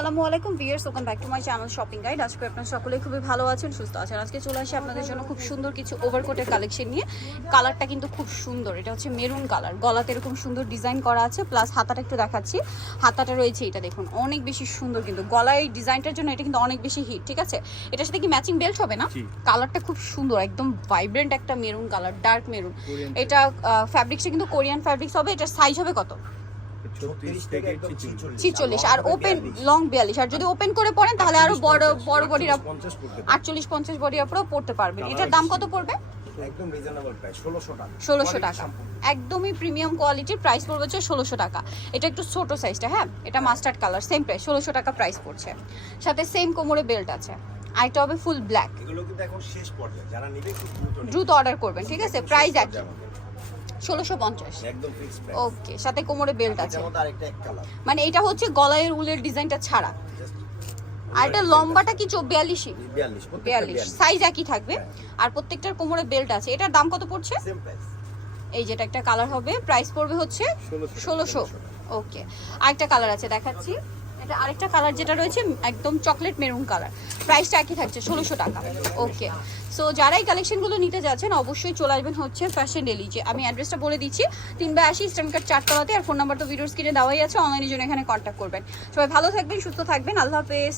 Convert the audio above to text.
আসসালামু আলাইকুম viewers, welcome back to my channel shopping guide. আজকে আপনারা সকলেই খুবই ভালো আছেন, সুস্থ আছেন। আজকে চলে আসি আপনাদের জন্য খুব সুন্দর কিছু ওভারকোটের কালেকশন নিয়ে। কালারটা কিন্তু খুব সুন্দর, এটা হচ্ছে মেরুন কালার। গলাতে এরকম সুন্দর ডিজাইন করা আছে, প্লাস হাতাটা একটু দেখাচ্ছি। হাতাটা রয়েছে, এটা দেখুন অনেক বেশি সুন্দর, কিন্তু গলায় এই ডিজাইনটার জন্য এটা কিন্তু অনেক বেশি হিট। ঠিক আছে, এটার সাথে কি ম্যাচিং বেল্ট হবে না? কালারটা খুব সুন্দর, একদম ভাইব্রেন্ট একটা মেরুন কালার, ডার্ক মেরুন। এটা ফ্যাব্রিক্সটা কিন্তু কোরিয়ান ফ্যাব্রিক্স হবে। এটার সাইজ হবে কত? 46 আর ওপেন লং 42। আর যদি ওপেন করে পরেন তাহলে আরো বড় বড় বডিরা 48-50 বডির উপরেও পড়তে পারবেন। এটার দাম কত পড়বে? একদম রিজনেবল প্রাইস 1600 টাকা। 1600 টাকা, একদমই প্রিমিয়াম কোয়ালিটির। প্রাইস পড়বে হচ্ছে 1600 টাকা। এটা একটু ছোট সাইজটা, হ্যাঁ, এটা মাস্টার্ড কালার, সেম প্রাইস 1600 টাকা প্রাইস পড়ছে। সাথে সেম কোমরে বেল্ট আছে। আইটা হবে ফুল ব্ল্যাক। এগুলো কিন্তু এখন শেষ পর্যায়ে, যারা নেবে খুব দ্রুত অর্ডার করবেন। ঠিক আছে, প্রাইস একই 1650 একদম ফিক্স প্রাইস। ওকে, সাথে কোমরে বেল্ট আছে। এটার মধ্যে আরেকটা এক কালার, মানে এটা হচ্ছে গলায়ের উলের ডিজাইনটা ছাড়া। আর এটা লম্বাটা কি 42? 42 সাইজ একই থাকবে। আর প্রত্যেকটার কোমরে বেল্ট আছে। এটার দাম কত পড়ছে? Same price. এই যেটা একটা কালার হবে, প্রাইস পড়বে হচ্ছে 1600। ওকে, আরেকটা কালার আছে দেখাচ্ছি। এটা আরেকটা কালার যেটা রয়েছে একদম চকলেট মেরুন কালার, প্রাইসটা একই থাকছে 1600 টাকা। ওকে, সো যারা এই কালেকশনগুলো নিতে যাচ্ছেন অবশ্যই চলে আসবেন হচ্ছে ফ্যাশন ডেলি। যে আমি অ্যাড্রেসটা বলে দিচ্ছি, 3/80 ইস্টার্ন কাট 4 তলাতে। আর ফোন নাম্বার তো ভিডিওর স্ক্রিনে দেওয়াই আছে, অনলাইনের জন্য এখানে কন্ট্যাক্ট করবেন। সবাই ভালো থাকবেন, সুস্থ থাকবেন, আল্লাহ হাফেজ।